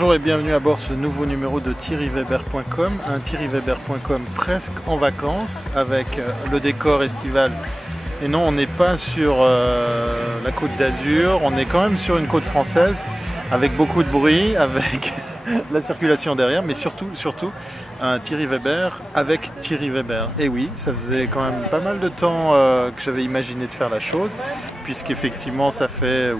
Bonjour et bienvenue à bord de ce nouveau numéro de thierryweber.com, un thierryweber.com presque en vacances avec le décor estival. Et non, on n'est pas sur la côte d'Azur, on est quand même sur une côte française avec beaucoup de bruit, avec la circulation derrière, mais surtout un Thierry Weber avec Thierry Weber. Et oui, ça faisait quand même pas mal de temps que j'avais imaginé de faire la chose, puisqu'effectivement ça fait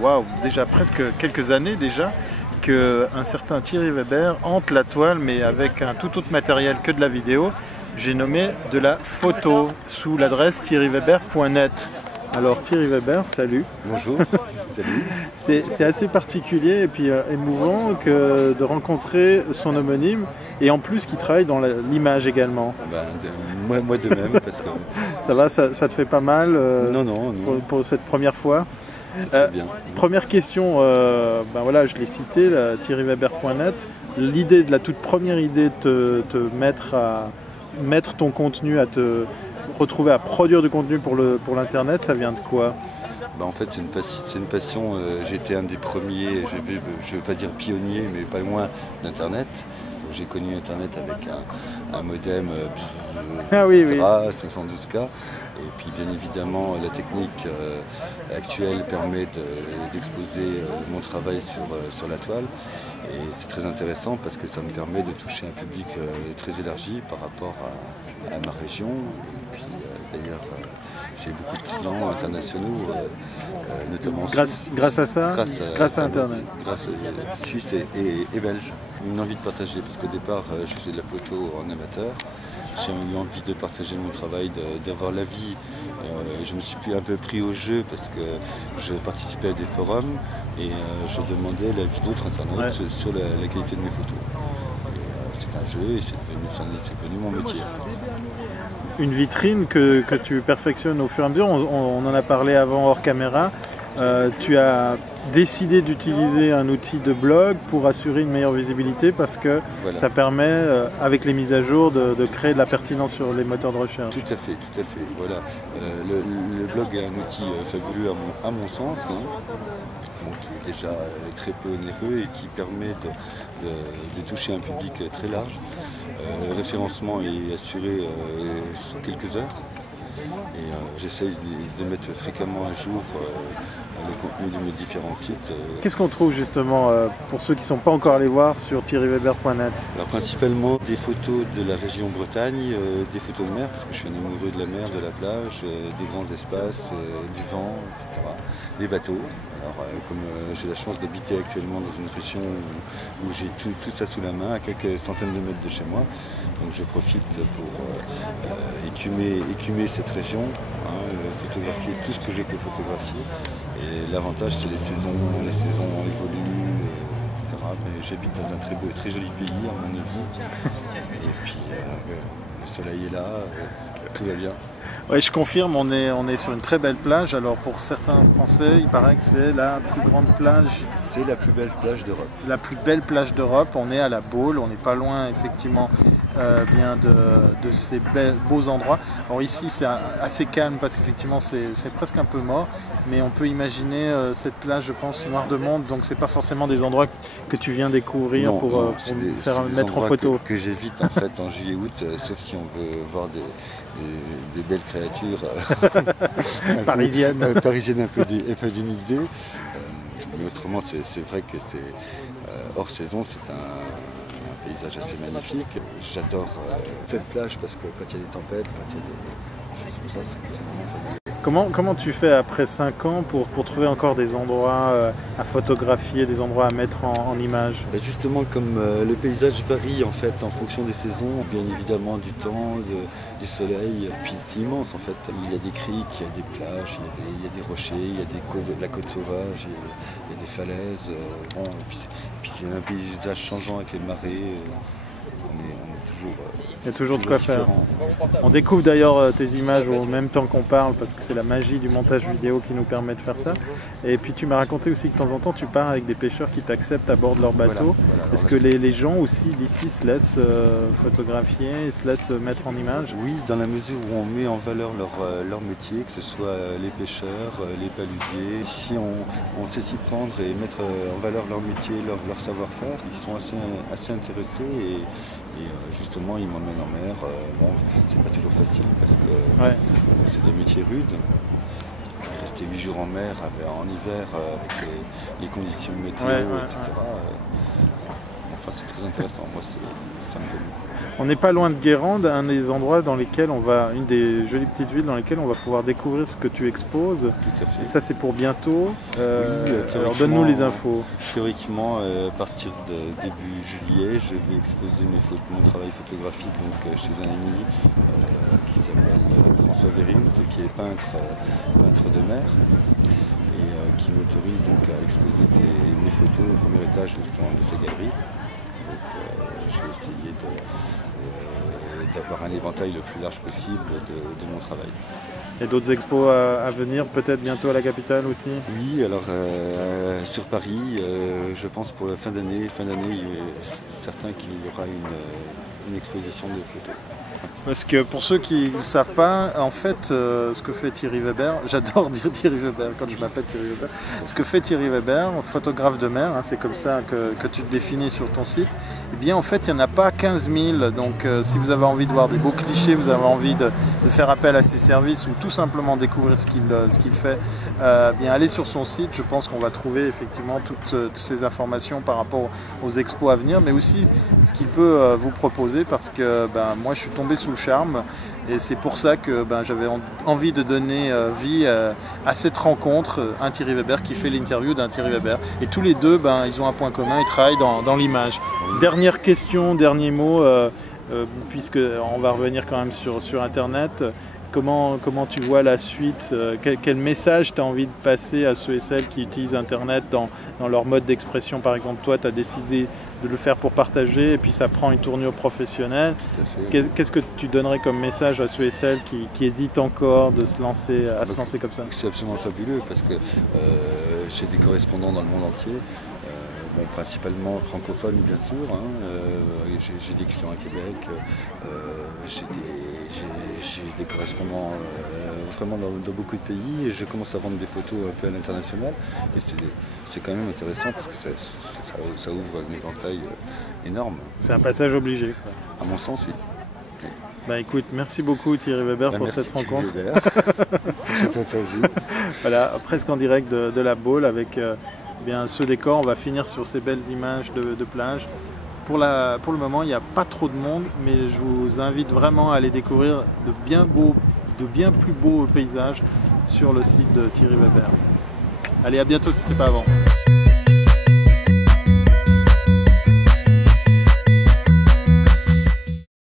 déjà presque quelques années déjà qu'un certain Thierry Weber hante la toile, mais avec un tout autre matériel que de la vidéo. J'ai nommé de la photo sous l'adresse thierryweber.net. Alors Thierry Weber, salut. Bonjour. Salut. C'est assez particulier et puis émouvant que de rencontrer son homonyme et en plus qui travaille dans l'image également. Moi de même parce que... Ça va, ça te fait pas mal Non. Pour cette première fois. C'est très bien. Première question, voilà, je l'ai cité, thierryweber.net. L'idée de la toute première idée de te mettre ton contenu, à te retrouver à produire du contenu pour l'internet, ça vient de quoi? En fait, c'est une passion. J'étais un des premiers, je ne veux pas dire pionnier, mais pas loin d'Internet. J'ai connu Internet avec un modem 512K. Et puis, bien évidemment, la technique actuelle permet d'exposer mon travail sur la toile. Et c'est très intéressant parce que ça me permet de toucher un public très élargi par rapport à ma région. Et puis, d'ailleurs, j'ai beaucoup de clients internationaux, notamment grâce à ça, grâce à Internet. Grâce à Suisse et Belge. Une envie de partager, parce qu'au départ, je faisais de la photo en amateur. J'ai eu envie de partager mon travail, d'avoir l'avis. Je me suis un peu pris au jeu parce que je participais à des forums et je demandais l'avis d'autres internautes sur la qualité de mes photos. C'est un jeu et c'est devenu mon métier. En fait. Une vitrine que tu perfectionnes au fur et à mesure, on en a parlé avant hors caméra. Tu as décidé d'utiliser un outil de blog pour assurer une meilleure visibilité parce que ça permet, avec les mises à jour, de créer de la pertinence sur les moteurs de recherche. Tout à fait. Voilà. Le blog est un outil fabuleux à mon sens, qui est déjà très peu onéreux et qui permet de toucher un public très large. Le référencement est assuré sous quelques heures. Et j'essaye de mettre fréquemment à jour le contenu de mes différents sites. Qu'est-ce qu'on trouve justement pour ceux qui ne sont pas encore allés voir sur thierryweber.net? Alors principalement des photos de la région Bretagne, des photos de mer, parce que je suis un amoureux de la mer, de la plage, des grands espaces, du vent, etc. Des bateaux. Alors comme j'ai la chance d'habiter actuellement dans une région où j'ai tout ça sous la main, à quelques centaines de mètres de chez moi, donc je profite pour écumer cette région, photographier tout ce que je peux photographier. Et l'avantage, c'est les saisons évoluent, etc. Mais j'habite dans un très joli pays, à mon avis. Et puis le soleil est là, tout va bien. Oui, je confirme, on est sur une très belle plage. Alors pour certains Français, il paraît que c'est la plus grande plage. C'est la plus belle plage d'Europe. La plus belle plage d'Europe. On est à la Baule, on n'est pas loin effectivement bien de ces beaux endroits. Alors ici c'est assez calme parce qu'effectivement c'est presque un peu mort, mais on peut imaginer cette plage, je pense, noire de monde. Donc c'est pas forcément des endroits que tu viens découvrir pour mettre en photo. Que j'évite en fait en juillet-août, sauf si on veut voir des belles créatures parisiennes un peu dénudées. Mais autrement, c'est vrai que c'est hors saison, c'est un paysage assez magnifique. J'adore cette plage parce que quand il y a des tempêtes, quand il y a des choses comme ça, c'est vraiment fabuleux. Comment tu fais après 5 ans pour trouver encore des endroits à photographier, des endroits à mettre en image? Justement, comme le paysage varie en fait en fonction des saisons, bien évidemment du temps, du soleil, puis c'est immense en fait. Il y a des criques, il y a des plages, il y a des rochers, il y a la côte sauvage, il y a des falaises. Et puis c'est un paysage changeant avec les marées. On est Il y a toujours de quoi faire. Différent. On découvre d'ailleurs tes images au même temps qu'on parle parce que c'est la magie du montage vidéo qui nous permet de faire ça. Et puis tu m'as raconté aussi que de temps en temps tu pars avec des pêcheurs qui t'acceptent à bord de leur bateau. Voilà. Est-ce que les gens aussi d'ici se laissent photographier, se laissent mettre en image? Oui, dans la mesure où on met en valeur leur métier, que ce soit les pêcheurs, les paludiers. Si on sait s'y prendre et mettre en valeur leur métier, leur savoir-faire, ils sont assez intéressés et justement ils m'emmènent en mer. Bon, c'est pas toujours facile parce que c'est des métiers rudes. Rester 8 jours en mer en hiver avec les conditions météo, etc. Enfin, c'est très intéressant. Moi, ça me plaît beaucoup. On n'est pas loin de Guérande, un des endroits dans lesquels une des jolies petites villes dans lesquelles on va pouvoir découvrir ce que je expose. Tout à fait. Et ça, c'est pour bientôt. Alors donne-nous les infos. Théoriquement, à partir de début juillet, je vais exposer mon travail photographique chez un ami qui s'appelle François Vérine, qui est peintre de mer. Et qui m'autorise donc à exposer mes photos au premier étage de sa galerie. Donc je vais essayer d'avoir un éventail le plus large possible de mon travail. Il y a d'autres expos à venir, peut-être bientôt à la capitale aussi? Oui, alors sur Paris, je pense pour la fin d'année, il est certain qu'il y aura une exposition de photos. Parce que pour ceux qui ne le savent pas, en fait, ce que fait Thierry Weber, j'adore dire Thierry Weber quand je m'appelle Thierry Weber, ce que fait Thierry Weber, photographe de mer, c'est comme ça que tu te définis sur ton site, eh bien en fait il n'y en a pas 15 000, donc si vous avez envie de voir des beaux clichés, vous avez envie de faire appel à ses services ou tout simplement découvrir ce qu'il fait, bien allez sur son site, je pense qu'on va trouver effectivement toutes ces informations par rapport aux expos à venir, mais aussi ce qu'il peut vous proposer parce que moi je suis tombé sous le charme et c'est pour ça que j'avais envie de donner vie à cette rencontre, un Thierry Weber qui fait l'interview d'un Thierry Weber et tous les deux ils ont un point commun, ils travaillent dans l'image. Dernière question, dernier mot, puisque on va revenir quand même sur internet. Comment tu vois la suite? Quel message tu as envie de passer à ceux et celles qui utilisent internet dans leur mode d'expression? Par exemple, toi tu as décidé de le faire pour partager et puis ça prend une tournure professionnelle. Qu'est-ce que tu donnerais comme message à ceux et celles qui hésitent encore de se lancer comme ça? C'est absolument fabuleux parce que j'ai des correspondants dans le monde entier, principalement francophones bien sûr, j'ai des clients à Québec, j'ai des correspondants vraiment dans beaucoup de pays et je commence à vendre des photos un peu à l'international et c'est quand même intéressant parce que ça ouvre un éventail énorme. C'est un passage obligé, quoi. À mon sens, oui. Écoute, merci beaucoup Thierry Weber pour cette rencontre. Thierry Weber pour cette interview. Voilà, presque en direct de la Baule avec ce décor. On va finir sur ces belles images de plage. Pour le moment, il n'y a pas trop de monde, mais je vous invite vraiment à aller découvrir de bien plus beaux paysages sur le site de Thierry Weber. Allez, à bientôt si ce n'est pas avant.